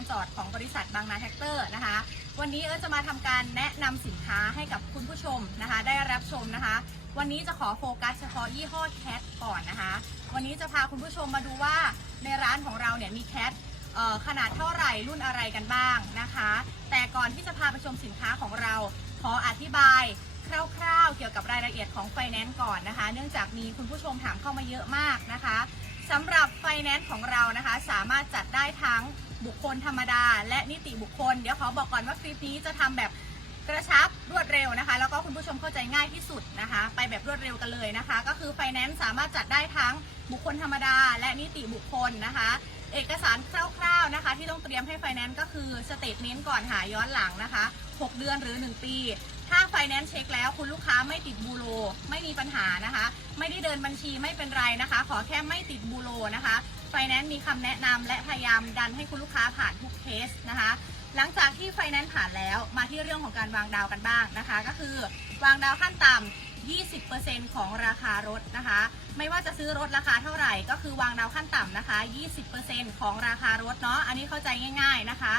านจอดของบริษัทบางนาแท็กเตอร์นะคะ วันนี้เอิร์ธจะมาทำการแนะนำสินค้าให้กับคุณผู้ชมนะคะ ได้รับชมนะคะ วันนี้จะขอโฟกัสเฉพาะยี่ห้อแคทก่อนนะคะ วันนี้จะพาคุณผู้ชมมาดูว่าในร้านของเราเนี่ยมีแคทขนาดเท่าไหร่รุ่นอะไรกันบ้างนะคะ แต่ก่อนที่จะพาไปชมสินค้าของเราขออธิบายคร่าวๆ เกี่ยวกับรายละเอียดของไฟแนนซ์ก่อนนะคะ เนื่องจากมีคุณผู้ชมถามเข้ามาเยอะมากนะคะ สำหรับไฟแนนซ์ของเรานะคะ สามารถจัดได้ทั้งบุคคลธรรมดา และนิติบุคคล เดี๋ยวขอบอกก่อนว่าคลิปนี้จะทำแบบกระชับรวดเร็วนะคะ แล้วก็คุณผู้ชมเข้าใจง่ายที่สุดนะคะ ไปแบบรวดเร็วกันเลยนะคะ ก็คือไฟแนนซ์สามารถจัดได้ทั้งบุคคลธรรมดา และนิติบุคคลนะคะ เอกสารคร่าวๆนะคะ ที่ต้องเตรียมให้ไฟแนนซ์ก็คือสเตทเมนต์ก่อนหาย้อนหลังนะคะ 6 เดือนหรือ 1 ปี ถ้าไฟแนนซ์เช็คแล้วคุณลูกค้าไม่ติดบูโร ไม่มีปัญหานะคะ ไม่ได้เดินบัญชีไม่เป็นไรนะคะ ขอแค่ไม่ติดบูโรนะคะไฟแนนซ์มีคำแนะนำและพยายามดันให้คุณลูกค้าผ่านทุกเคสนะคะ หลังจากที่ไฟแนนซ์ผ่านแล้วมาที่เรื่องของการวางดาวกันบ้างนะคะ ก็คือวางดาวขั้นต่ำ20%ของราคารถนะคะ ไม่ว่าจะซื้อรถราคาเท่าไหร่ก็คือวางดาวขั้นต่ำนะคะ 20%ของราคารถเนาะอันนี้เข้าใจง่าย ๆนะคะ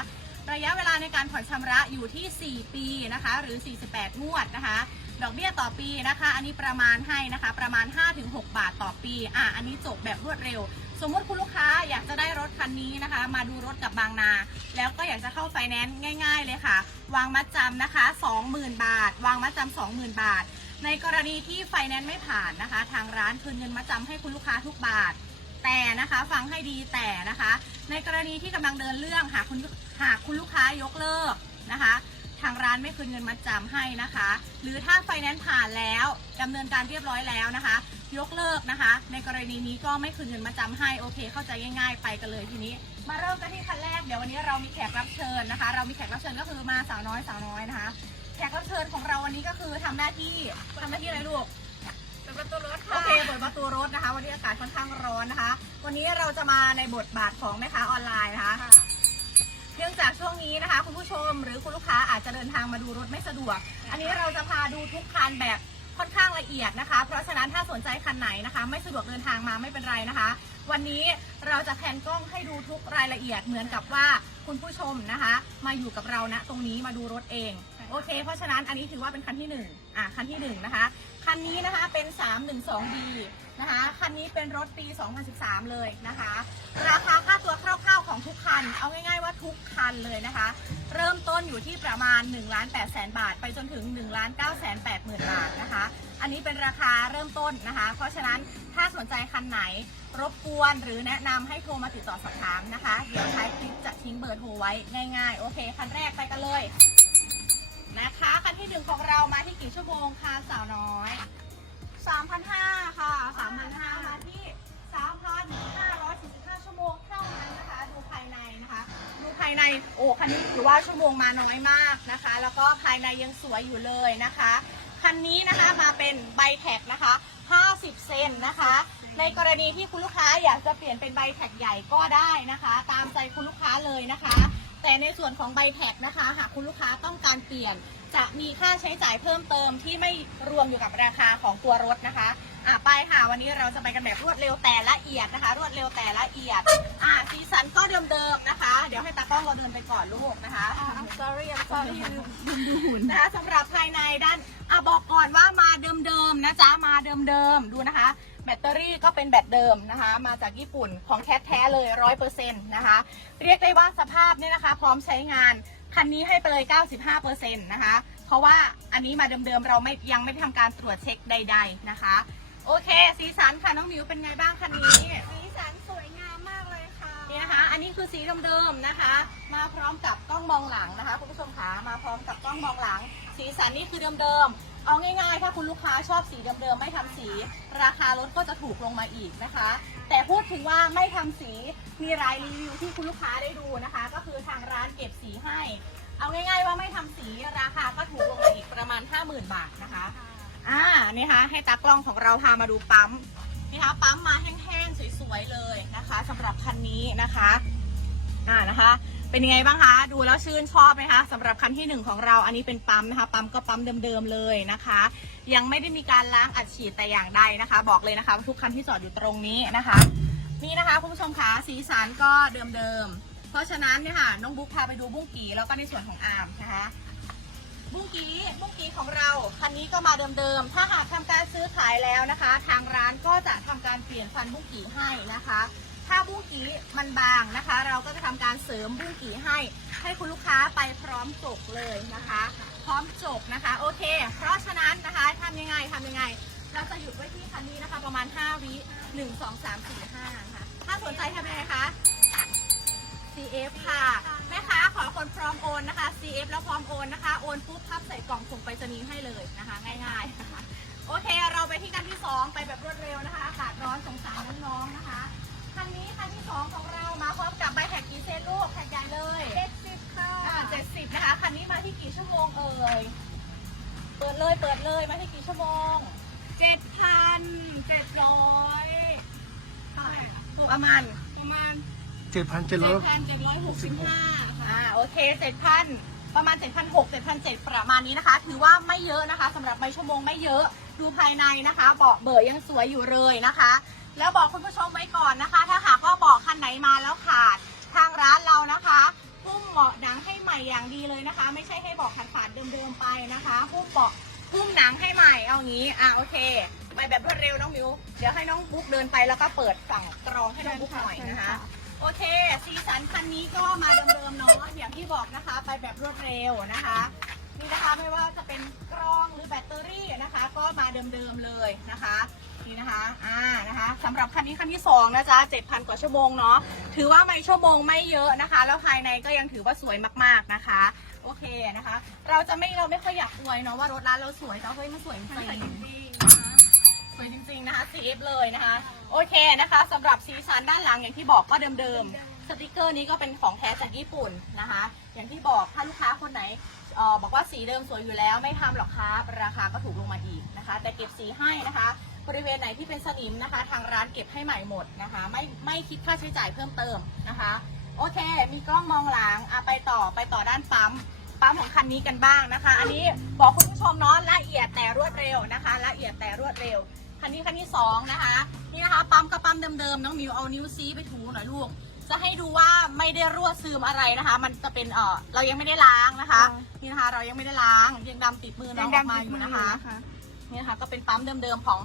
ระยะเวลาในการผ่อนชำระอยู่ที่ 4 ปีนะคะ หรือ 48 งวดนะคะ ดอกเบี้ยต่อปีนะคะ อันนี้ประมาณให้นะคะ ประมาณ 5-6 บาทต่อปี อะ อันนี้จบแบบรวดเร็ว สมมติคุณลูกค้าอยากจะได้รถคันนี้นะคะ มาดูรถกับบางนา แล้วก็อยากจะเข้าไฟแนนซ์ง่าย ๆ เลยค่ะ วางมัดจำนะคะ 20,000 บาท วางมัดจำ20,000 บาท ในกรณีที่ไฟแนนซ์ไม่ผ่านนะคะ ทางร้านคืนเงินมัดจำให้คุณลูกค้าทุกบาท แต่นะคะ ฟังให้ดีแต่นะคะ ในกรณีที่กำลังเดินเรื่องหากคุณ หากคุณลูกค้ายกเลิกนะคะ ทางร้านไม่คืนเงินมัดจำให้นะคะ หรือถ้าไฟแนนซ์ผ่านแล้วดำเนินการเรียบร้อยแล้วนะคะ ยกเลิกนะคะ ในกรณีนี้ก็ไม่คืนเงินมัดจำให้โอเค เข้าใจง่ายๆ ไปกันเลยทีนี้ มาเริ่มกันที่คันแรกเดี๋ยววันนี้เรามีแขกรับเชิญนะคะ เรามีแขกรับเชิญก็คือมาสาวน้อยสาวน้อยนะคะ แขกรับเชิญของเราวันนี้ก็คือทำหน้าที่ทำหน้าที่อะไรลูกเปิดประตูรถโอค่ะเคเปิดประตูรถนะคะ วันนี้อากาศค่อนข้างร้อนนะคะ วันนี้เราจะมาในบทบาทของแม่ค้าออนไลน์นะคะ เนื่องจากช่วงนี้นะคะ คุณผู้ชมหรือคุณลูกค้าอาจจะเดินทางมาดูรถไม่สะดวก อันนี้เราจะพาดูทุกคันแบบค่อนข้างละเอียดนะคะ เพราะฉะนั้นถ้าสนใจคันไหนนะคะ ไม่สะดวกเดินทางมาไม่เป็นไรนะคะ วันนี้เราจะแพนกล้องให้ดูทุกรายละเอียดเหมือนกับว่าคุณผู้ชมนะคะ มาอยู่กับเราณตรงนี้มาดูรถเอง โอเค เพราะฉะนั้นอันนี้ถือว่าเป็นคันที่หนึ่งอะคันที่หนึ่งนะคะ คันนี้นะคะเป็น 312D นะคะ คันนี้เป็นรถปี 2013 เลยนะคะ ราคาค่าตัวคร่าวๆของทุกคัน เอาง่ายๆว่าทุกคันเลยนะคะ เริ่มต้นอยู่ที่ประมาณ1ล้าน8แสนบาท ไปจนถึง1ล้าน9แสน8หมื่นบาทนะคะ อันนี้เป็นราคาเริ่มต้นนะคะ เพราะฉะนั้นถ้าสนใจคันไหนรบกวนหรือแนะนำให้โทรมาติดต่อสอบถามนะคะ เดี๋ยวท้ายคลิปจะทิ้งเบอร์โทรไว้ง่ายๆ โอเค คันแรกไปกันเลย นะคะคันที่หนึ่งของเรามาที่กี่ชั่วโมงคะสาวน้อย 3,500 ค่ะ 3,500 มาที่ 3,545 ชั่วโมงเท่านั้นนะคะ ดูภายในนะคะ ดูภายใน โอ้คันนี้ถือว่าชั่วโมงมาน้อยมากนะคะ แล้วก็ภายในยังสวยอยู่เลยนะคะ คันนี้นะคะมาเป็นใบแท็กนะคะ 50 เซนนะคะ ในกรณีที่คุณลูกค้าอยากจะเปลี่ยนเป็นใบแท็กใหญ่ก็ได้นะคะ ตามใจคุณลูกค้าเลยนะคะ แต่ในส่วนของใบแท็กนะคะ หากคุณลูกค้าต้องการเปลี่ยน จะมีค่าใช้จ่ายเพิ่มเติมที่ไม่รวมอยู่กับราคาของตัวรถนะคะอะไปค่ะวันนี้เราจะไปกันแบบรวดเร็วแต่ละเอียดนะคะ รวดเร็วแต่ละเอียดอะสีสันก็เดิมๆนะคะ เดี๋ยวให้ตากล้องเราเดินไปก่อนลูกนะคะ I'm sorry I'm sorry นะคะสำหรับภายในด้านอะบอกก่อนว่ามาเดิมๆนะจ๊ะมาเดิมๆดูนะคะ แบตเตอรี่ก็เป็นแบตเดิมนะคะ มาจากญี่ปุ่นของแคทแท้เลยร้อยเปอร์เซ็นต์นะคะ เรียกได้ว่าสภาพเนี่ยนะคะ พร้อมใช้งาน คันนี้ให้ไปเลย 95%นะคะ เพราะว่าอันนี้มาเดิมๆ เราไม่ยังไม่ได้ทำการตรวจเช็คใด ๆนะคะ โอเค สีสันค่ะน้องมิวเป็นไงบ้างคันนี้สีสันสวยงามมากเลยค่ะนี่นะคะ อันนี้คือสีเดิมๆนะคะ มาพร้อมกับกล้องมองหลังนะคะคุณผู้ชมคะมาพร้อมกับกล้องมองหลัง สีสันนี่คือเดิมๆ เอาง่ายๆ ถ้าคุณลูกค้าชอบสีเดิมๆ ไม่ทำสี ราคารถก็จะถูกลงมาอีกนะคะ แต่พูดถึงว่าไม่ทำสีมีรายรีวิวที่คุณลูกค้าได้ดูนะคะ ก็คือทางร้านเก็บสีให้ เอาง่ายๆ ว่าไม่ทำสีราคาก็ถูกลงมาอีกประมาณ 50,000 บาทนะคะอ่านี่คะให้ตากล้องของเราพามาดูปั๊มนี่คะปั๊มมาแห้งๆ สวยๆ เลยนะคะสำหรับคันนี้นะคะอ่านะคะ เป็นยังไงบ้างคะ ดูแล้วชื่นชอบไหมคะสำหรับคันที่หนึ่งของเราอันนี้เป็นปั๊มนะคะ ปั๊มก็ปั๊มเดิมๆเลยนะคะ ยังไม่ได้มีการล้างอัดฉีดแต่อย่างใดนะคะ บอกเลยนะคะทุกคันที่จอดอยู่ตรงนี้นะคะ นี่นะคะคุณผู้ชมคะสีสันก็เดิมๆเพราะฉะนั้นเนี่ยค่ะน้องบุ๊กพาไปดูบุ้งกีแล้วก็ในส่วนของอาร์มนะคะบุ้งกีบุ้งกีของเราคันนี้ก็มาเดิมๆ ถ้าหากทำการซื้อขายแล้วนะคะ ทางร้านก็จะทำการเปลี่ยนฟันบุ้งกีให้นะคะ ถ้าบุ้งกีมันบางนะคะ เราก็จะทำการเสริมบุ้งกีให้ให้คุณลูกค้าไปพร้อมจกเลยนะคะ พร้อมจกนะคะ โอเค เพราะฉะนั้นนะคะทำยังไงทำยังไง เราจะหยุดไว้ที่คันนี้นะคะ ประมาณ 5 วิ1 2 3 4 5ค่ะถ้าสนใจทำยังไงคะ CF ค่ะแม่ค้าขอคนพร้อมโอนนะคะ CF แล้วพร้อมโอนนะคะโอนปุ๊บพับใส่กล่องส่งไปรษณีย์ให้เลยนะคะ ง่ายๆนะคะโอเค เราไปที่คันที่ 2 ไปแบบรวดเร็วนะคะ อากาศร้อนสงสารน้องๆนะคะ คันนี้คันที่2ของเรามาพร้อมกับใบแท็กกี่เซนลูกแท็กใหญ่เลยเจ็ดสิบค่ะอ่า70นะคะ คันนี้มาที่กี่ชั่วโมงเอ่ย เปิดเลยเปิดเลยมาที่กี่ชั่วโมง7,700ประมาณประมาณเจ็ดพันเจ็ดร้อย7,765ค่ะอ่าโอเคเจ็ดพันประมาณ 7 6 0 0 7 7 0 0 ประมาณนี้นะคะ ถือว่าไม่เยอะนะคะสำหรับใบชั่วโมงไม่เยอะ ดูภายในนะคะ เบาะเบอร์ยังสวยอยู่เลยนะคะ แล้วบอกคุณผู้ชมไว้ก่อนนะคะ ถ้าหากว่าบาะคันไหนมาแล้วขาด ทางร้านเรานะคะหุ้มเบาะหนังให้ใหม่อย่างดีเลยนะคะ ไม่ใช่ให้บาะขาดๆเดิมๆไปนะคะหุ้มเบาะหุ้มหนังให้ใหม่เอางี้อะโอเค ไปแบบรวดเร็วน้องมิวเดี๋ยวให้น้องบุ๊กเดินไปแล้วก็เปิดฝั่งกรองให้น้องบุ๊กหน่อยนะคะ โอเค สีสันคันนี้ก็มาเดิมๆเนาะอย่างที่บอกนะคะ ไปแบบรวดเร็วนะคะนี่นะคะไม่ว่าจะเป็นกรองหรือแบตเตอรี่นะคะ ก็มาเดิมๆเลยนะคะ นี่นะคะ อ่า นะคะสำหรับคันนี้คันที่สองนะจ๊ะ7,000 กว่าชั่วโมงเนาะ ถือว่าไม่ชั่วโมงไม่เยอะนะคะ แล้วภายในก็ยังถือว่าสวยมากๆนะคะ โอเคนะคะ เราจะไม่เราไม่ค่อยอยากอวยเนาะว่ารถร้านเราสวยแต่เฮ้ยมันสวยจริงๆสวยจริงๆนะคะ CF เลยนะคะ โอเคนะคะสำหรับสีสันด้านหลังอย่างที่บอกก็เดิมๆ สติกเกอร์นี้ก็เป็นของแท้จากญี่ปุ่นนะคะ อย่างที่บอกถ้าลูกค้าคนไหนเออบอกว่าสีเดิมสวยอยู่แล้วไม่ทำหรอกครับราคาก็ถูกลงมาอีกนะคะ แต่เก็บสีให้นะคะ บริเวณไหนที่เป็นสนิมนะคะ ทางร้านเก็บให้ใหม่หมดนะคะ ไม่ไม่คิดค่าใช้จ่ายเพิ่มเติมนะคะ โอเค มีกล้องมองหลังอะไปต่อไปต่อด้านปั๊มปั๊มของคันนี้กันบ้างนะคะ อันนี้บอกคุณผู้ชมเนาะละเอียดแต่รวดเร็วนะคะ ละเอียดแต่รวดเร็วคันนี้คันที่สองนะคะนี่นะคะปั๊มก็ปั๊มเดิมๆน้องมิวเอานิ้วซีไปถูหน่อยลูกจะให้ดูว่าไม่ได้รั่วซึมอะไรนะคะ มันจะเป็นเออเรายังไม่ได้ล้างนะคะค่ะนี่นะคะ เรายังไม่ได้ล้างยังดำติดมือน้องออกมาอยู่นะคะนี่นะคะก็เป็นปั๊มเดิมๆของ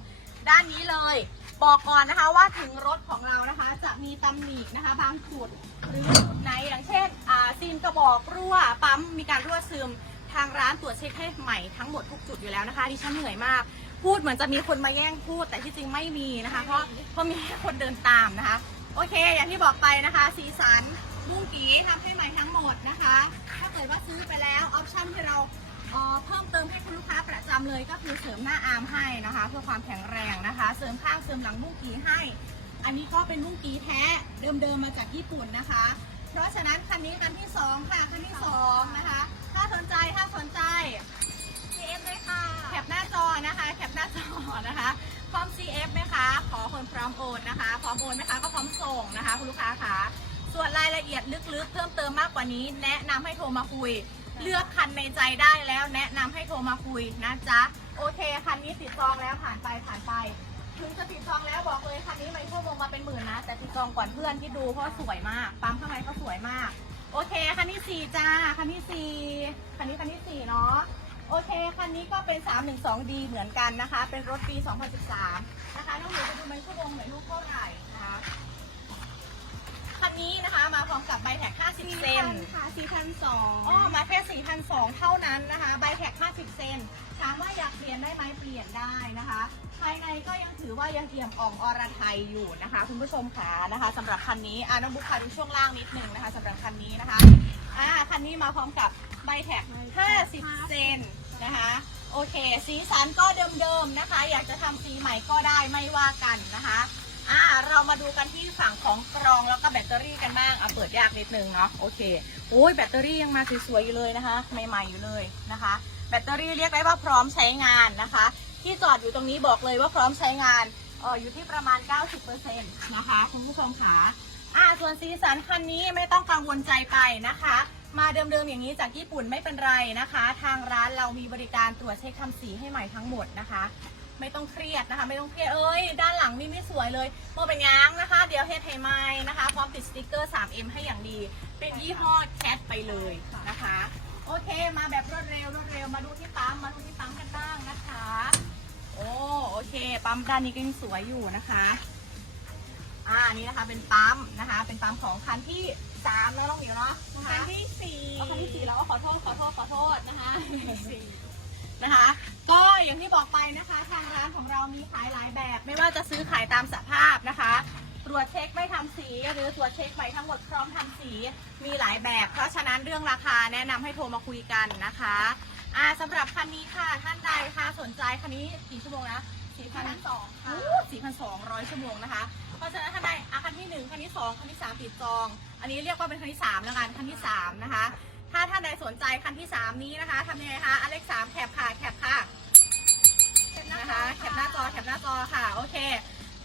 ด้านนี้เลย บอกก่อนนะคะว่าถึงรถของเรานะคะ จะมีตำหนินะคะ บางจุดหรือจุดไหนอย่างเช่นอ่าซีนกระบอกรั่วปั๊มมีการรั่วซึม ทางร้านตรวจเช็คให้ใหม่ทั้งหมดทุกจุดอยู่แล้วนะคะดิฉันเหนื่อยมาก พูดเหมือนจะมีคนมาแย่งพูดแต่ที่จริงไม่มีนะคะ เพราะเพราะมีแค่คนเดินตามนะคะ โอเค อย่างที่บอกไปนะคะ สีสันบุ้งกีทำให้ใหม่ทั้งหมดนะคะ ถ้าเกิดว่าซื้อไปแล้วออปชั่นที่เรา เอ่อเพิ่มเติมให้คุณลูกค้าประจำเลยก็คือเสริมหน้าอาร์มให้นะคะ เพื่อความแข็งแรงนะคะ เสริมข้างเสริมหลังบุ้งกีให้ อันนี้ก็เป็นบุ้งกีแท้เดิมๆมาจากญี่ปุ่นนะคะ เพราะฉะนั้นคันนี้คันที่สองค่ะคันที่สองนะคะ ถ้าสนใจถ้าสนใจ CF เลยค่ะแคปหน้าจอนะคะแคปหน้าจอนะคะพร้อม CF ไหมคะขอคนพร้อมโอนนะคะพร้อมโอนไหมคะก็พร้อมส่งนะคะ คุณลูกค้าค่ะส่วนรายละเอียดลึกๆ เพิ่มเติมมากกว่านี้ แนะนำให้โทรมาคุย เลือกคันในใจได้แล้วแนะนำให้โทรมาคุยนะจ๊ะ โอเค คันนี้ติดจองแล้วผ่านไปผ่านไป ถึงจะติดจองแล้วบอกเลยคันนี้ไม่ชั่วโมงมาเป็นหมื่นนะ แต่ติดจองก่อนเพื่อนที่ดูเพราะสวยมากปั๊มข้างในก็สวยมาก โอเค คันที่สี่จ้า คันที่สี่คันนี้คันที่สี่เนาะ โอเค คันนี้ก็เป็น 312D เหมือนกันนะคะ เป็นรถปี 2013 นะคะ น้องหนูไปดูมันชั่วโมงหน่อยลูกเท่าไหร่นะคะ คันนี้นะคะมาพร้อมกับใบแท็ก 50 เซนค่ะสี่พันสองอ๋อมาแค่ 4,200 เท่านั้นนะคะ ใบแท็ก 50 เซนถามว่าอยากเปลี่ยนได้ไหมเปลี่ยนได้นะคะ ภายในก็ยังถือว่ายังเอี่ยมอ่องอรไทยอยู่นะคะ คุณผู้ชมค่ะนะคะสำหรับคันนี้อ่าน้องบุ๊คพาดูช่วงล่างนิดนึงนะคะสำหรับคันนี้นะคะอ่าคันนี้มาพร้อมกับใบแท็ก 50 เซนนะคะโอเค สีสันก็เดิมๆนะคะ อยากจะทำสีใหม่ก็ได้ไม่ว่ากันนะคะ อ่าเรามาดูกันที่ฝั่งของกรองแล้วก็แบตเตอรี่กันบ้างอะเปิดยากนิดนึงเนาะโอเคโอ้ยแบตเตอรี่ยังมาสวยๆอยู่เลยนะคะ ใหม่ๆอยู่เลยนะคะ แบตเตอรี่เรียกได้ว่าพร้อมใช้งานนะคะ ที่จอดอยู่ตรงนี้บอกเลยว่าพร้อมใช้งานเอออยู่ที่ประมาณ 90%นะคะคุณผู้ชมค่ะอ่าส่วนสีสันคันนี้ไม่ต้องกังวลใจไปนะคะ มาเดิมๆอย่างนี้จากญี่ปุ่นไม่เป็นไรนะคะ ทางร้านเรามีบริการตรวจเช็คทำสีให้ใหม่ทั้งหมดนะคะ ไม่ต้องเครียดนะคะ ไม่ต้องเครียดเอ้ยด้านหลังนี่ไม่สวยเลยโมเป็นยังนะคะ เดี๋ยวเฮดไฮไมนะคะพร้อมติดสติกเกอร์ 3M ให้อย่างดี เป็นยี่ห้อแคทไปเลยนะคะ โอเคมาแบบรวดเร็วรวดเร็วมาดูที่ปั๊มมาดูที่ปั๊มกันบ้างนะคะ โอ้โอเค ปั๊มด้านนี้ก็ยังสวยอยู่นะคะอ่านี่นะคะเป็นปั๊มนะคะ เป็นปั๊มของคันที่สามแล้วน้องหมิวเนาะนะคัคะนที่สี่เอาคันที่สี่แล้วก็ขอโทษขอโทษขอโทษนะคะสี่ นะคะ ก็อย่างที่บอกไปนะคะทางร้านของเรามีขายหลายแบบ ไม่ว่าจะซื้อขายตามสภาพนะคะ ตรวจเช็คไม่ทำสี หรือตรวจเช็คใหม่ทั้งหมดพร้อมทำสีมีหลายแบบ เพราะฉะนั้นเรื่องราคาแนะนำให้โทรมาคุยกันนะคะอ่าสำหรับคันนี้ค่ะท่านใดค่ะสนใจคันนี้กี่ชั่วโมงนะสี่พันคันสองค่ะสี่พันสองร้อยชั่วโมงนะคะ เพราะฉะนั้นท่านใดอะคันที่หนึ่งคันที่สองคันที่สามติดจอง อันนี้เรียกว่าเป็นคันที่สามแล้วกันคันที่สามนะคะ ถ้าท่านใดสนใจคันที่สามนี้นะคะทำยังไงคะอเล็กสามแคปค่ะแคปค่ะนะคะแคปหน้าจอแคปหน้าจอค่ะโอเค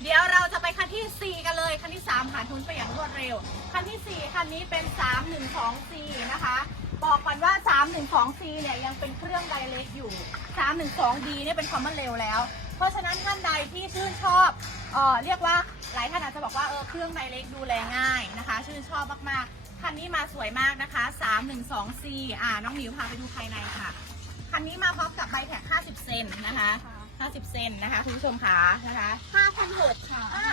เดี๋ยวเราจะไปคันที่ 4 กันเลย คันที่ 3 ผ่านทุนไปอย่างรวดเร็ว คันที่ 4 คันนี้เป็น 312C นะคะบอกก่อนว่า 312C เนี่ยยังเป็นเครื่องไดเล็กอยู่ 312D เนี่ยเป็นคอมมอนเร็วแล้ว เพราะฉะนั้นท่านใดที่ชื่นชอบเอ่อเรียกว่าหลายท่านอาจจะบอกว่าเออเครื่องไดเล็กดูแลง่ายนะคะ ชื่นชอบมากๆ คันนี้มาสวยมากนะคะ 312C อ่า น้องหมิวพาไปดูภายในค่ะ คันนี้มาพร้อมกับใบแท็ก50 เซนนะคะ 50 เซนนะคะคุณผู้ชมค่ะนะคะห้าพันหกค่ะอ่า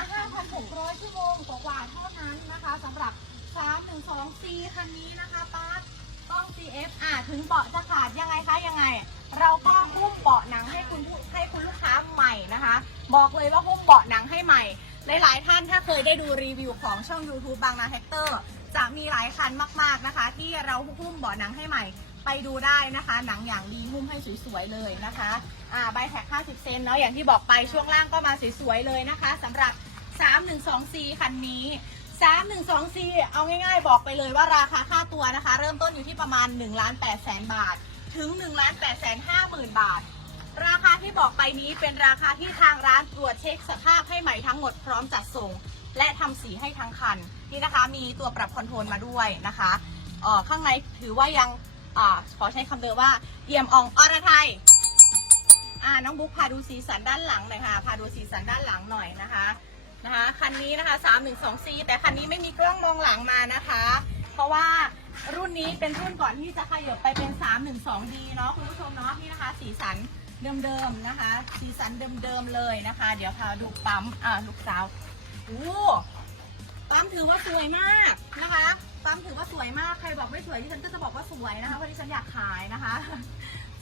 5,600 ชั่วโมงกว่าๆเท่านั้นนะคะสำหรับ 312C คันนี้นะคะป้าร์ทต้อง CF อ่าถึงเบาะจะขาดยังไงคะยังไง เราก็หุ้มเบาะหนังให้คุณผู้ให้คุณลูกค้าใหม่นะคะ บอกเลยว่าหุ้มเบาะหนังให้ใหม่ หลายๆท่านถ้าเคยได้ดูรีวิวของช่อง YouTube บางนาแท็กเตอร์ จะมีหลายคันมาก ๆนะคะ ที่เราหุ้มเบาะหนังให้ใหม่ไปดูได้นะคะ หนังอย่างดีหุ้มให้สวยๆเลยนะคะอ่าใบแท็ก 50 เซนเนาะอย่างที่บอกไปช่วงล่างก็มาสวยๆเลยนะคะสำหรับ 312C คันนี้ 312C เอาง่ายๆ บอกไปเลยว่าราคาค่าตัวนะคะ เริ่มต้นอยู่ที่ประมาณ1ล้าน8แสนบาท ถึง1ล้าน8แสน5หมื่นบาท ราคาที่บอกไปนี้เป็นราคาที่ทางร้านตรวจเช็คสภาพให้ใหม่ทั้งหมดพร้อมจัดส่ง และทำสีให้ทั้งคัน นี่นะคะมีตัวปรับคอนโทรลมาด้วยนะคะเออข้างในถือว่ายังอขอใช้คำเดิมว่าเยี่ยมอ่องอรไทยอ่าน้องบุ๊กพาดูสีสันด้านหลังหน่อยค่ะ พาดูสีสันด้านหลังหน่อยนะคะนะคะคันนี้นะคะ 312C แต่คันนี้ไม่มีกล้องมองหลังมานะคะ เพราะว่ารุ่นนี้เป็นรุ่นก่อนที่จะขยับไปเป็น 312D เนาะคุณผู้ชมเนาะนี่นะคะ สีสันเดิมๆนะคะ สีสันเดิมๆเลยนะคะ เดี๋ยวพาดูปั๊มอ่าลูกสาวโอ้ ปั๊มถือว่าสวยมากนะคะปั๊มถือว่าสวยมากใครบอกไม่สวยดิฉันก็จะบอกว่าสวยนะคะเพราะดิฉันอยากขายนะคะ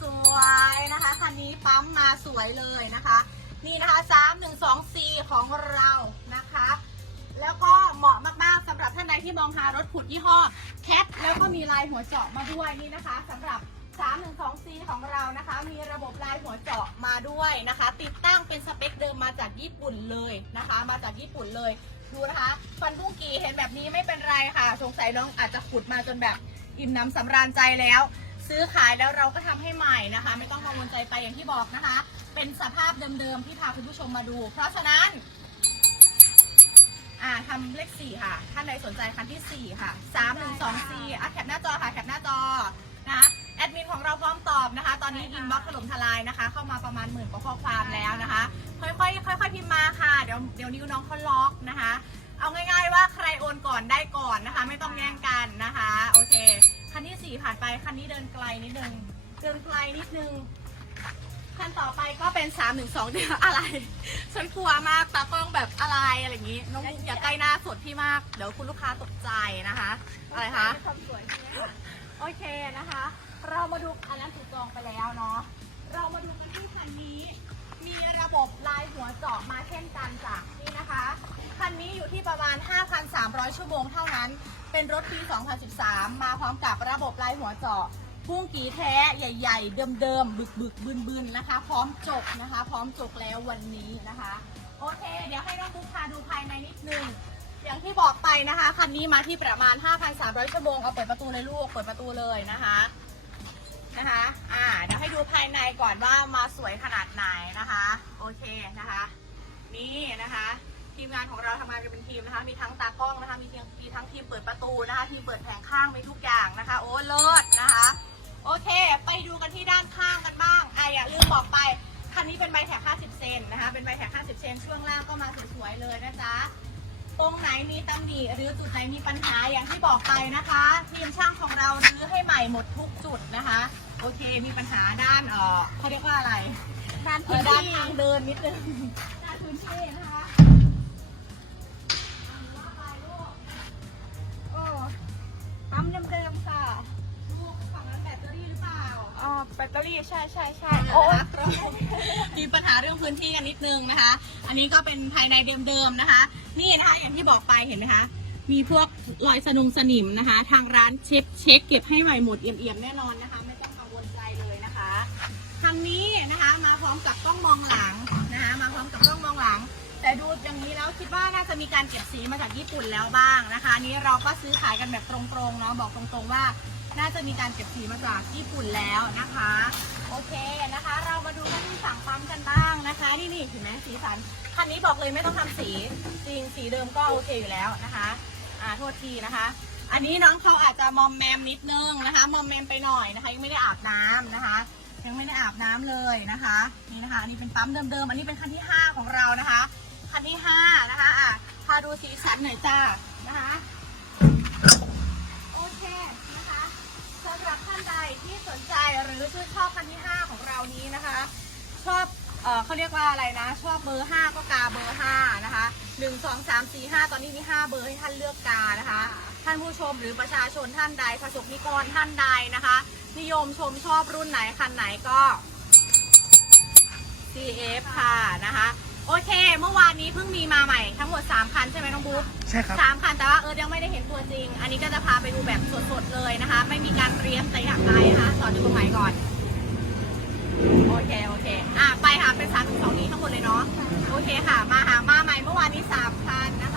สวยนะคะคันนี้ปั๊มมาสวยเลยนะคะ นี่นะคะ 312C ของเรานะคะ แล้วก็เหมาะมากๆสำหรับท่านใดที่มองหารถขุดยี่ห้อแคทแล้วก็มีลายหัวเจาะมาด้วยนี่นะคะสำหรับ 312C ของเรานะคะ มีระบบลายหัวเจาะมาด้วยนะคะ ติดตั้งเป็นสเปคเดิมมาจากญี่ปุ่นเลยนะคะ มาจากญี่ปุ่นเลย ดูนะคะฟันบุ้งกีเห็นแบบนี้ไม่เป็นไรค่ะ สงสัยน้องอาจจะขุดมาจนแบบอิ่มน้ำสำราญใจแล้ว ซื้อขายแล้วเราก็ทำให้ใหม่นะคะ ไม่ต้องกังวลใจไปอย่างที่บอกนะคะ เป็นสภาพเดิมๆที่พาคุณผู้ชมมาดู เพราะฉะนั้นอ่าทำเลขสี่ค่ะ ท่านใดสนใจคันที่สี่ค่ะสามหนึ่งสองสี่อะแคปหน้าจอค่ะแคปหน้าจอนะคะ แอดมินของเราพร้อมตอบนะคะ ตอนนี้อินบ็อกถล่มทลายนะคะ เข้ามาประมาณหมื่นกว่าข้อความแล้วนะคะ ค่อยๆค่อยๆพิมพ์มาค่ะ เดี๋ยวเดี๋ยวนิ้วน้องเขาล็อกนะคะ เอาง่าย ๆ ว่าใครโอนก่อนได้ก่อนนะคะ ไม่ต้องแย่งกันนะคะ โอเค คันที่สี่ผ่านไป คันนี้เดินไกลนิดนึง เดินไกลนิดนึง คันต่อไปก็เป็น3 1 2เดือนอะไร ฉันกลัวมาก ตากล้องแบบอะไรอะไรอย่างนี้ น้องมุกอย่าใกล้หน้าสดพี่มาก เดี๋ยวคุณลูกค้าตกใจนะคะ อะไรคะ ความสวยใช่ไหมคะโอเคนะคะ เรามาดูอันนั้นถูกจองไปแล้วเนาะ เรามาดูกันที่คันนี้ มีระบบลายหัวเจาะมาเช่นกันจ้ะนี่นะคะ คันนี้อยู่ที่ประมาณ 5,300 ชั่วโมงเท่านั้น เป็นรถปี 2013 มาพร้อมกับระบบลายหัวเจาะพุ่งกีแท้ใหญ่ ๆ เดิมๆบึกๆบึนๆนะคะ พร้อมจกนะคะ พร้อมจกแล้ววันนี้นะคะ โอเค เดี๋ยวให้น้องบุ๊คพาดูภายในนิดนึงอย่างที่บอกไปนะคะ คันนี้มาที่ประมาณ 5,300 ชั่วโมง เอาเปิดประตูเลยลูก เปิดประตูเลยนะคะ นะคะ อ่า เดี๋ยวให้ดูภายในก่อนว่ามาสวยขนาดไหนนะคะ โอเคนะคะ นี่นะคะ ทีมงานของเราทำงานกันเป็นทีมนะคะ มีทั้งตากล้องนะคะ มีทั้งมีทั้งทีมเปิดประตูนะคะ ทีมเปิดแผงข้างมีทุกอย่างนะคะ โอ้เลิศนะคะ โอเค ไปดูกันที่ด้านข้างกันบ้างอะอย่าลืมบอกไปคันนี้เป็นใบแท็ก50 เซนนะคะ เป็นใบแท็ก50 เซนช่วงล่างก็มาสวยๆเลยนะจ๊ะตรงไหนมีตำหนิหรือจุดไหนมีปัญหาอย่างที่บอกไปนะคะ ทีมช่างของเรารื้อให้ใหม่หมดทุกจุดนะคะ โอเค มีปัญหาด้านเออเขาเรียกว่าอะไร ด้านเอพื้อนด้านที่ทางเดินนิดนึง ด้านพื้นที่นะคะโอ้ปั๊มเดิมๆค่ะลูกฝั่งนั้นแบตเตอรี่หรือเปล่าอ๋อแบตเตอรี่ใช่ใช่ใช่โอ้โอ้มีปัญหาเรื่องพื้นที่กันนิดนึงนะคะ อันนี้ก็เป็นภายในเดิมๆนะคะ นี่นะคะอย่างที่บอกไปเห็นไหมคะ มีพวกรอยสนุงสนิมนะคะ ทางร้านเช็คเช็คเก็บให้ใหม่หมดเอี่ยมๆแน่นอนนะคะ มกับกล้องมองหลังนะคะมาพร้อมกับกล้องมองหลัง แต่ดูอย่างนี้แล้วคิดว่าน่าจะมีการเก็บสีมาจากญี่ปุ่นแล้วบ้างนะคะอันนี้เราก็ซื้อขายกันแบบตรงๆเนาะบอกตรงๆว่า น่าจะมีการเก็บสีมาจากญี่ปุ่นแล้วนะคะโอเคนะคะ เรามาดูกันที่สั่งปั๊มกันบ้างนะคะ นี่นี่เห็นไหมสีสันคันนี้บอกเลยไม่ต้องทำสีจริงสีเดิมก็โอเคอยู่แล้วนะคะอ่าโทษทีนะคะ อันนี้น้องเขาอาจจะมอมแมมนิดนึงนะคะ มอมแมมไปหน่อยนะคะ ยังไม่ได้อาบน้ำนะคะ ยังไม่ได้อาบน้ำเลยนะคะนี่นะคะอันนี้เป็นปั๊มเดิมๆอันนี้เป็นคันที่ 5 ของเรานะคะ คันที่ 5 นะคะอะพาดูสีสันหน่อยจ้านะคะโอเคนะคะสำหรับท่านใดที่สนใจหรือชื่นชอบคันที่ 5 ของเรานี้นะคะ ชอบเออเขาเรียกว่าอะไรนะ ชอบเบอร์ 5 ก็กาเบอร์5นะคะ1 2 3 4 5 ตอนนี้มี 5 เบอร์ให้ท่านเลือกกานะคะ ท่านผู้ชมหรือประชาชนท่านใดประสบนิกรท่านใดนะคะ นิยมชมชอบรุ่นไหนคันไหนก็ CF ค่ะนะคะ โอเค เมื่อวานนี้เพิ่งมีมาใหม่ทั้งหมด 3 คันใช่ไหมน้องบุ๊คใช่ครับสามคันแต่ว่าเอิร์ธยังไม่ได้เห็นตัวจริง อันนี้ก็จะพาไปดูแบบสดๆเลยนะคะ ไม่มีการเตรียมแต่อย่างใดนะคะสอนดูตรงไหนก่อน โอเคโอเค อะไปค่ะเป็นสามถึงสองนี้ทั้งหมดเลยเนาะโอเคค่ะ มาหามาใหม่เมื่อวานนี้สามคันนะคะ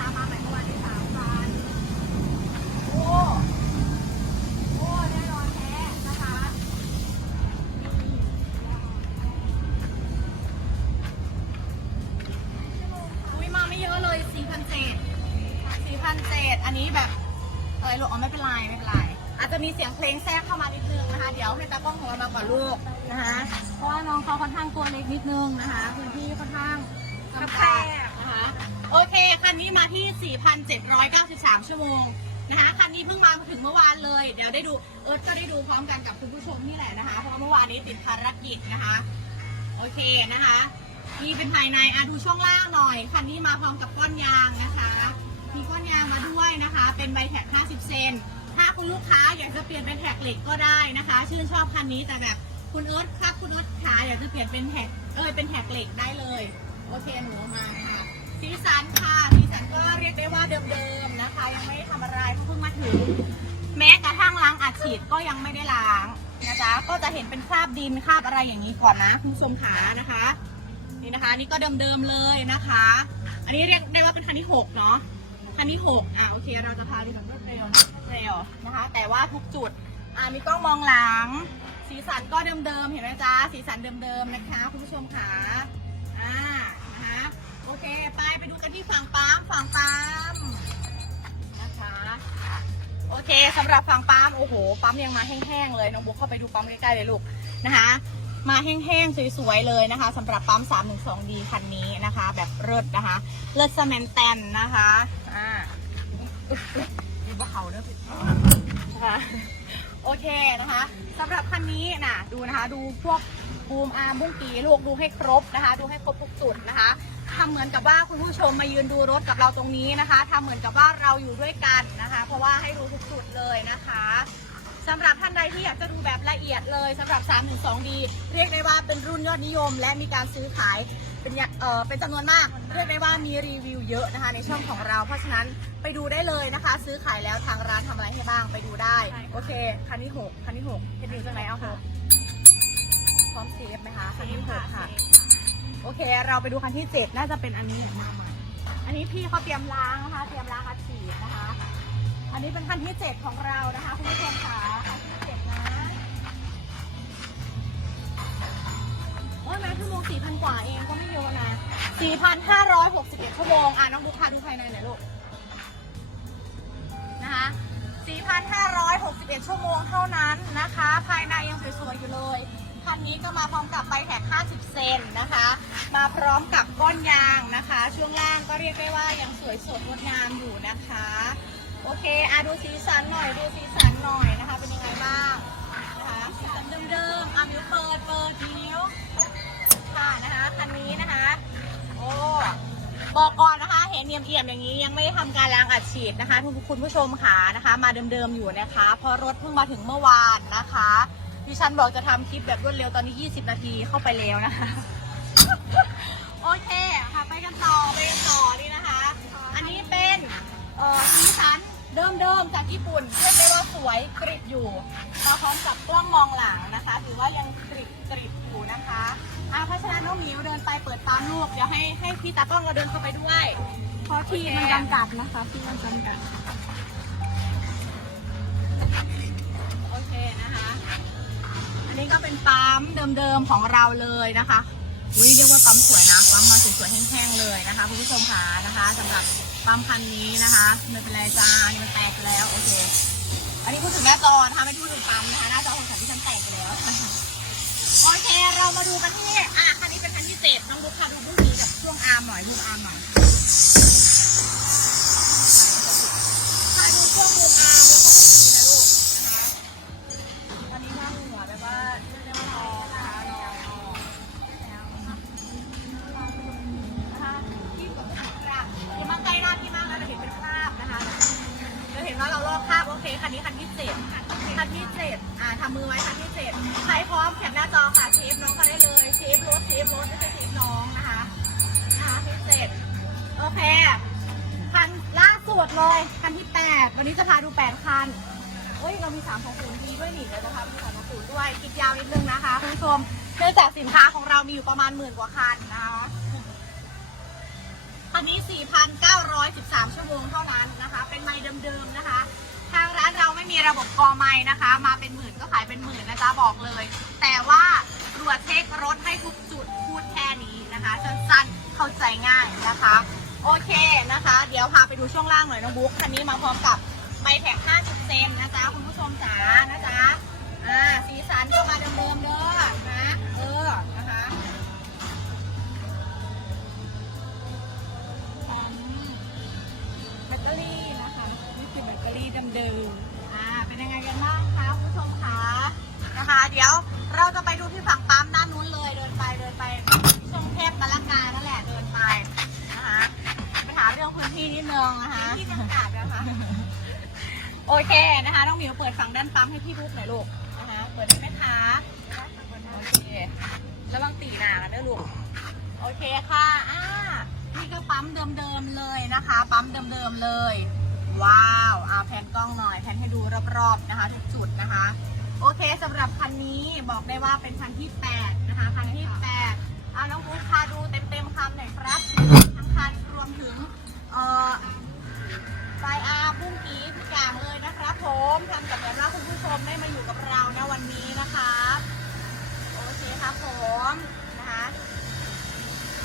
นนี้แบบเอยลูกอ๋อไม่เป็นไรไม่เป็นไรอาจจะมีเสียงเพลงแทรกเข้ามานิดนึงนะคะ เดี๋ยวให้ตากล้องของเรามาก่อนลูกนะคะเพราะว่าน้องเขาค่อนข้างตัวเล็กนิดนึงนะคะพื้นที่ค่อนข้างจำกัดนะคะโอเคคันนี้มาที่ 4,793 ชั่วโมงนะคะคันนี้เพิ่งมาถึงเมื่อวานเลย เดี๋ยวได้ดูเอิร์ธก็ได้ดูพร้อมกันกับคุณผู้ชมนี่แหละนะคะเพราะว่าเมื่อวานนี้ติดภารกิจนะคะโอเคนะคะนี่เป็นภายในอะดูช่วงล่างหน่อยคันนี้มาพร้อมกับก้อนยางนะคะ มีก้อนยางมาด้วยนะคะ เป็นใบแท็ก 50 เซน ถ้าคุณลูกค้าอยากจะเปลี่ยนเป็นแท็กเหล็กก็ได้นะคะ ชื่นชอบคันนี้แต่แบบคุณเอิร์ธครับคุณเอิร์ธขาอยากจะเปลี่ยนเป็นแท็กเอยเป็นแท็กเหล็กได้เลย โอเคหนูเอามาค่ะ สีสันค่ะ สีสันก็เรียกได้ว่าเดิมๆนะคะ ยังไม่ได้ทำอะไรเพราะเพิ่งมาถึง แม้กระทั่งล้างอัดฉีดก็ยังไม่ได้ล้างนะจ๊ะก็จะเห็นเป็นคราบดินคราบอะไรอย่างนี้ก่อนนะคุณผู้ชมขานะคะนี่นะคะนี่ก็เดิมๆเลยนะคะ อันนี้เรียกได้ว่าเป็นคันที่หกเนาะ คันที่หกอะโอเค เราจะพาดูแบบรวดเร็วรวดเร็วนะคะ แต่ว่าทุกจุดอ่ามีกล้องมองหลัง สีสันก็เดิมๆ เห็นไหมจ๊ะ สีสันเดิมๆ นะคะ คุณผู้ชมขาอ่านะคะโอเค ไปไปดูกันที่ฝั่งปั๊มฝั่งปั๊มนะคะโอเคสำหรับฝั่งปั๊มโอ้โห ปั๊มยังมาแห้งๆเลยน้องบุ๊คเข้าไปดูปั๊มใกล้ๆเลยลูกนะคะมาแห้งๆ สวยๆ เลยนะคะสำหรับปั๊ม 312D คันนี้นะคะ แบบเลิศนะคะ เลิศสแมนแตนนะคะ อ่าดูว่าเขาเด้อนะคะโอเคนะคะสำหรับคันนี้นะดูนะคะดูพวกบูมอาร์มบุ้งกีลูกดูให้ครบนะคะ ดูให้ครบทุกจุดนะคะทำเหมือนกับว่าคุณผู้ชมมายืนดูรถกับเราตรงนี้นะคะทำเหมือนกับว่าเราอยู่ด้วยกันนะคะ เพราะว่าให้ดูทุกจุดเลยนะคะ สำหรับท่านใดที่อยากจะดูแบบละเอียดเลยสำหรับ 3-2D เรียกได้ว่าเป็นรุ่นยอดนิยม และมีการซื้อขายเป็นอย่างเอ่อเป็นจำนวนมาก เรียกได้ว่ามีรีวิวเยอะนะคะในช่องของเรา เพราะฉะนั้นไปดูได้เลยนะคะ ซื้อขายแล้วทางร้านทำอะไรให้บ้างไปดูได้โอเค คันที่หกคันที่หกเห็นดูจังไหนเอาหกพร้อมเซฟไหมคะคันที่หกค่ะ โอเค เราไปดูคันที่เจ็ดน่าจะเป็นอันนี้มาใหม่อันนี้พี่เขาเตรียมล้างนะคะ เตรียมล้างอัดฉีดนะคะ อันนี้เป็นคันที่เจ็ดของเรานะคะคุณผู้ชมค่ะคันที่เจ็ดนะโอ้ยแม้ชั่วโมงสี่พันกว่าเองก็ไม่เยอะนะสี่พันห้าร้อยหกสิบเอ็ดชั่วโมงอะน้องบุ๊คพาดูภายในหน่อยลูกนะคะสี่พันห้าร้อยหกสิบเอ็ดชั่วโมงเท่านั้นนะคะ ภายในยังสวยๆอยู่เลยคันนี้ก็มาพร้อมกับใบแท็ก 50 เซนนะคะ มาพร้อมกับก้อนยางนะคะ ช่วงล่างก็เรียกได้ว่ายังสวยสดงดงามอยู่นะคะ โอเคอะดูสีสันหน่อย ดูสีสันหน่อยนะคะ เป็นยังไงบ้างนะคะสีสันเดิมๆอะมิวเปิดเปิดนิ้วค่ะนะคะคันนี้นะคะ โอ้ บอกก่อนนะคะ เห็นเอี่ยมๆอย่างนี้ยังไม่ได้ทำการล้างอัดฉีดนะคะทุกคุณผู้ชมค่ะนะคะ มาเดิมๆอยู่นะคะ เพราะรถเพิ่งมาถึงเมื่อวานนะคะดิฉันบอกจะทำคลิปแบบรวดเร็วตอนนี้ 20 นาทีเข้าไปแล้วนะคะโอเคค่ะไปกันต่อไปต่อนี่นะคะ อันนี้เป็นเอ่อสีสัน เดิมๆจากญี่ปุ่นเรียกได้ว่าสวยกริบอยู่มาพร้อมกับกล้องมองหลังนะคะ ถือว่ายังกริบกริบอยู่นะคะอะเพราะฉะนั้นน้องหมิวเดินไปเปิดตามลูกเดี๋ยวให้ให้พี่ตากล้องเราเดินเข้าไปด้วยเพราะที่มันจำกัดนะคะที่มันจำกัดโอเคนะคะ อันนี้ก็เป็นปั๊มเดิมๆของเราเลยนะคะอุ้ยเรียกว่าปั๊มสวยนะปั๊มมาสวยๆแห้งๆเลยนะคะคุณผู้ชมค่ะนะคะสำหรับ ปั๊มคันนี้นะคะไม่เป็นไรจ้ามันแตกแล้วโอเคอันนี้พูดถึงหน้าจอนะคะไม่พูดถึงปั๊มนะคะหน้าจอของฉันที่ฉันแตกไปแล้วคะโอเคเรามาดูกันที่อะคันนี้เป็นคันที่เจ็ดน้องบุ๊คค่ะดูบุ๊กนี้กับช่วงอาร์มหน่อยลูกอาร์มหน่อยค่ะดูช่วงมุม สุดเลย คันที่แปดวันนี้จะพาดูแปดคันเฮ้ย เรามี3 2 0ดีด้วยนี่เดี๋ยวจะพาไปดู3 2 0ด้วยคิดยาวนิดนึงนะคะคุณผู้ชมเนื่องจากสินค้าของเรามีอยู่ประมาณหมื่นกว่าคันนะคะอันนี้ 4,913 ชั่วโมงเท่านั้นนะคะ เป็นไม้เดิมๆนะคะทางร้านเราไม่มีระบบกอไม้นะคะ มาเป็นหมื่นก็ขายเป็นหมื่นนะจ๊ะบอกเลย แต่ว่าตรวจเช็ครถให้ทุกจุดพูดแค่นี้นะคะสั้นๆเข้าใจง่ายนะคะ โอเคนะคะ เดี๋ยวพาไปดูช่วงล่างหน่อยน้องบุ๊กคันนี้มาพร้อมกับไมแท็ก50 เซนนะจ๊ะคุณผู้ชมจ๋านะจ๊ะอ่าสีสันก็มาเดิมๆเด้อนะเออนะคะแบตเตอรี่นะคะนี่คือแบตเตอรี่เดิมๆอ่าเป็นยังไงกันบ้างคะคุณผู้ชมคะนะคะ เดี๋ยวเราจะไปดูที่ฝั่งปั๊มด้านนู้นเลยเดินไปเดินไป โอเคนะคะน้องหมิวเปิดฝั่งด้านปั๊มให้พี่บุ๊กหน่อยลูกนะคะ เปิดได้ไหมคะโอเคระวังตีหนากันด้วยลูกโอเคค่ะอ่านี่ก็ปั๊มเดิมๆเลยนะคะ ปั๊มเดิมๆเลย ว้าวเอาแผนกล้องหน่อยแผนให้ดูรอบๆนะคะทุกจุดนะคะ โอเคสำหรับคันนี้บอกได้ว่าเป็นคันที่8นะคะคันที่8เอาน้องบุ๊คพาดูเต็มๆคำหน่อยครับทั้งคันรวมถึงเอ่อ ไฟอาร์พุ่งกีทุกอย่างเลยนะครับผมทำกับแบบว่าคุณผู้ชมได้มาอยู่กับเราในวันนี้นะคะโอเคครับผมนะคะ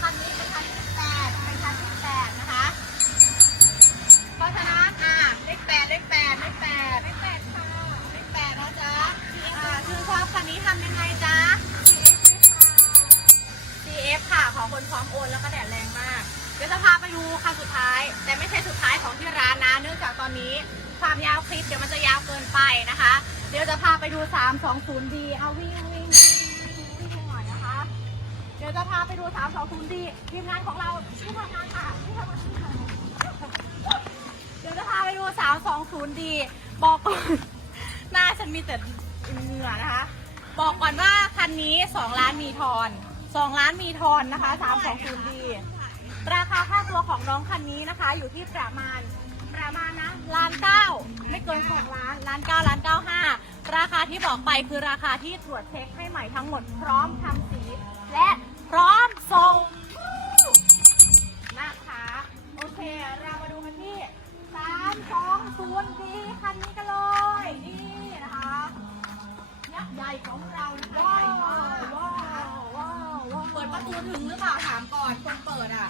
คันนี้เป็นคันที่แปดเป็นคันที่แปดนะคะเพราะฉะนั้นอ่าเลขแปดเลขแปดเลขแปดเลขแปดค่ะเลขแปดนะจ๊ะอ่าชื่อชอบคันนี้ทำยังไงจ๊ะ CF ค่ะ ขอคนพร้อมโอนแล้วก็แดดแรงมาก เดี๋ยวจะพาไปดูคันสุดท้าย แต่ไม่ใช่สุดท้ายของที่ร้านนะ เนื่องจากตอนนี้ความยาวคลิปเดี๋ยวมันจะยาวเกินไปนะคะ เดี๋ยวจะพาไปดู 320D เอาวิ่งวิ่งวิ่งวิ่งวิ่งหน่อยนะคะ เดี๋ยวจะพาไปดู 320D ทีมงานของเราที่ทำงานค่ะที่ทำงานค่ะเดี๋ยวจะพาไปดู 320D บอกก่อนหน้าฉันมีแต่เหงื่อนะคะ บอกก่อนว่าคันนี้ 2 ล้านมีทอน 2 ล้านมีทอนนะคะ 320 d ราคาค่าตัวของน้องคันนี้นะคะ อยู่ที่ประมาณประมาณนะล้านเก้าไม่เกินสองล้านล้านเก้าล้านเก้าห้าราคาที่บอกไปคือราคาที่ตรวจเช็คให้ใหม่ทั้งหมดพร้อมทำสี และพร้อมส่งนะคะโอเค เรามาดูกันที่320 d คันนี้กันเลยนี่นะคะยักษ์ใหญ่ของเรานะคะว้าวว้าวว้าวเปิดประตูถึงหรือเปล่าถามก่อนคนเปิดอะ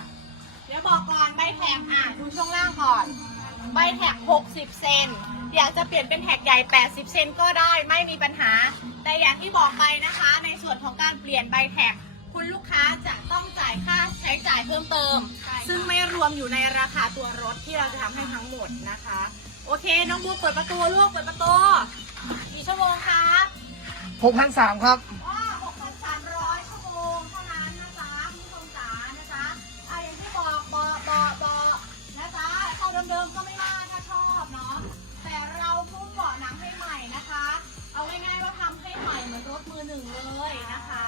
ดี๋ยวบอกก่อนใบแถมอะดูช่วงล่างก่อน ใบแท็ก60 เซนอยากจะเปลี่ยนเป็นแท็กใหญ่ 80 เซนก็ได้ไม่มีปัญหา แต่อย่างที่บอกไปนะคะ ในส่วนของการเปลี่ยนใบแท็กคุณลูกค้าจะต้องจ่ายค่าใช้จ่ายเพิ่มเติม ซึ่งไม่รวมอยู่ในราคาตัวรถที่เราจะทำให้ทั้งหมดนะคะ โอเค น้องบูเปิดประตูลูกเปิดประตูกี่ชั่วโมงครับหกพันสามครับ หนึ่งเลยนะคะ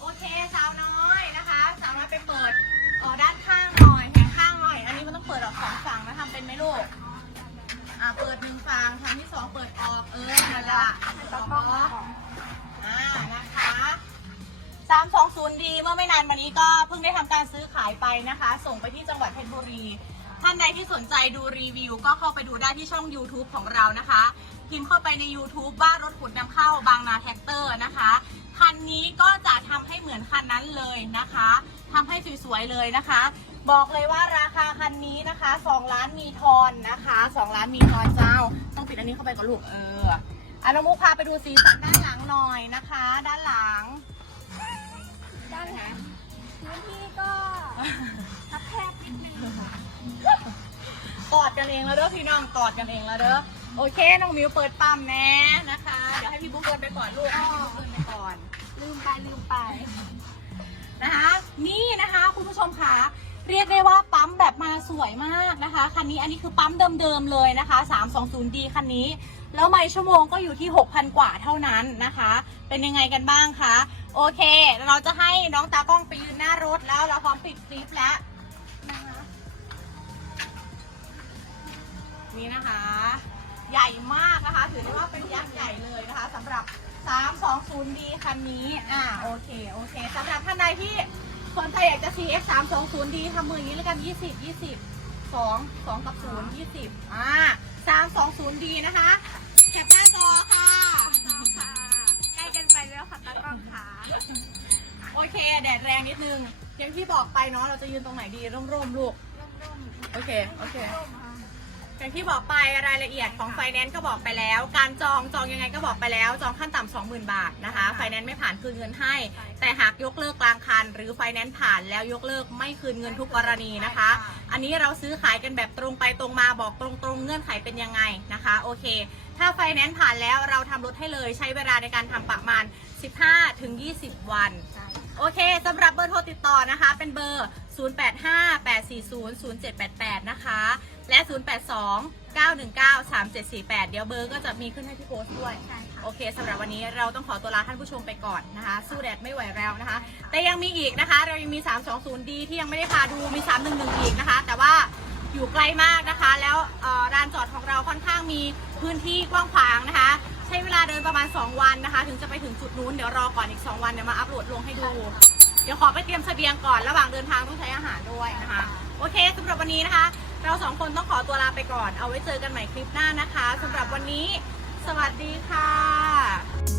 โอเคสาวน้อยนะคะสาวน้อยไปเปิดเออด้านข้างหน่อยแผงข้างหน่อย อันนี้มันต้องเปิดออกสองฝั่งนะทำเป็นไหมลูกอ่าเปิดหนึ่งฝั่งทางที่สองเปิดออกเออนั่นละสองเนาะอ่านะคะ320ดีเมื่อไม่นานมานี้ก็เพิ่งได้ทำการซื้อขายไปนะคะ ส่งไปที่จังหวัดเพชรบุรี ท่านใดที่สนใจดูรีวิว ก็เข้าไปดูได้ที่ช่อง YouTube ของเรานะคะ พิมพ์เข้าไปใน YouTube ว่ารถขุดนำเข้าบางนาแท็กเตอร์นะคะ คันนี้ก็จะทำให้เหมือนคันนั้นเลยนะคะทำให้สวยๆเลยนะคะ บอกเลยว่าราคาคันนี้นะคะ2ล้านมีทอนนะคะ2ล้านมีทอนเจ้า ต้องปิดอันนี้เข้าไปก่อนลูกเอออาน้องมุกพาไปดูสีสันด้านหลังหน่อยนะคะ ด้านหลัง ด้านหลังพื้นที่ก็ทับแคบนิดนึงกอดกันเองแล้วเด้อพี่น้องกอดกันเองแล้วเด้อ โอเค น้องมิวเปิดปั๊มแน่นะคะ เดี๋ยวให้พี่บุ๊กเดินไปก่อนลูกให้พี่บุ๊กเดินไปก่อน ลืมไปลืมไปนะคะ นี่นะคะคุณผู้ชมคะเรียกได้ว่าปั๊มแบบมาสวยมากนะคะ คันนี้อันนี้คือปั๊มเดิมๆเลยนะคะ 320D คันนี้ แล้วไมล์ชั่วโมงก็อยู่ที่ 6,000 กว่าเท่านั้นนะคะ เป็นยังไงกันบ้างคะ โอเค เราจะให้น้องตากล้องไปยืนหน้ารถแล้ว เราพร้อมปิดคลิปแล้วนะคะนี่นะคะ ใหญ่มากนะคะ ถือได้ว่าเป็นยักษ์ใหญ่เลยนะคะสำหรับ 320D คันนี้ อ่า โอเค โอเคสำหรับท่านใดที่สนใจอยากจะ CX 320D ทำมืออย่างนี้แล้วกัน 20 20 2 2กับ0 20 อ่า 320D นะคะแคปหน้าจอค่ะค่ะใกล้กันไปแล้วค่ะตากล้องค่ะ โอเค แดดแรงนิดนึงอย่างที่บอกไปเนาะ เราจะยืนตรงไหนดี ร่มๆ ลูก ร่มโอเค โอเคๆร่มค่ะ อย่างที่บอกไปรายละเอียดของไฟแนนซ์ก็บอกไปแล้ว การจองจองยังไงก็บอกไปแล้ว จองขั้นต่ำ20,000 บาทนะคะไฟแนนซ์ไม่ผ่านคืนเงินให้ แต่หากยกเลิกกลางคัน หรือไฟแนนซ์ผ่านแล้วยกเลิกไม่คืนเงินทุกกรณีนะคะ อันนี้เราซื้อขายกันแบบตรงไปตรงมาบอกตรงๆ เงื่อนไขเป็นยังไงนะคะโอเค ถ้าไฟแนนซ์ผ่านแล้วเราทำรถให้เลยใช้เวลาในการทำประมาณ 15-20 วันใช่โอเคสำหรับเบอร์โทรติดต่อนะคะ เป็นเบอร์ 0858400788 นะคะ และ 0829193748 เดี๋ยวเบอร์ก็จะมีขึ้นให้ที่โพสต์ด้วย ใช่ค่ะ โอเคสำหรับวันนี้เราต้องขอตัวลาท่านผู้ชมไปก่อนนะคะ สู้แดดไม่ไหวแล้วนะคะ แต่ยังมีอีกนะคะ เรายังมี 320D ที่ยังไม่ได้พาดูมี 311 อีกนะคะ แต่ว่าอยู่ไกลมากนะคะ แล้วเอ่อลานจอดของเราค่อนข้างมีพื้นที่กว้างขวางนะคะ ใช้เวลาเดินประมาณ 2 วันนะคะ ถึงจะไปถึงจุดนู้นเดี๋ยวรอก่อนอีก 2 วันเดี๋ยวมาอัปโหลดลงให้ดู เดี๋ยวขอไปเตรียมเสบียงก่อนระหว่างเดินทางต้องใช้อาหารด้วยนะคะ โอเคสำหรับวันนี้นะคะ เราสองคนต้องขอตัวลาไปก่อน เอาไว้เจอกันใหม่คลิปหน้านะคะสำหรับวันนี้ สวัสดีค่ะ